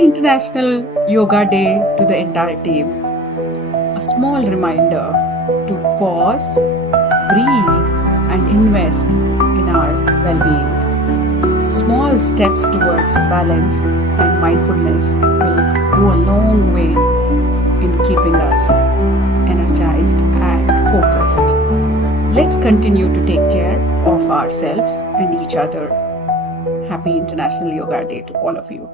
Happy International Yoga Day to the entire team. A small reminder to pause, breathe, and invest in our well-being. Small steps towards balance and mindfulness will go a long way in keeping us energized and focused. Let's continue to take care of ourselves and each other. Happy International Yoga Day to all of you.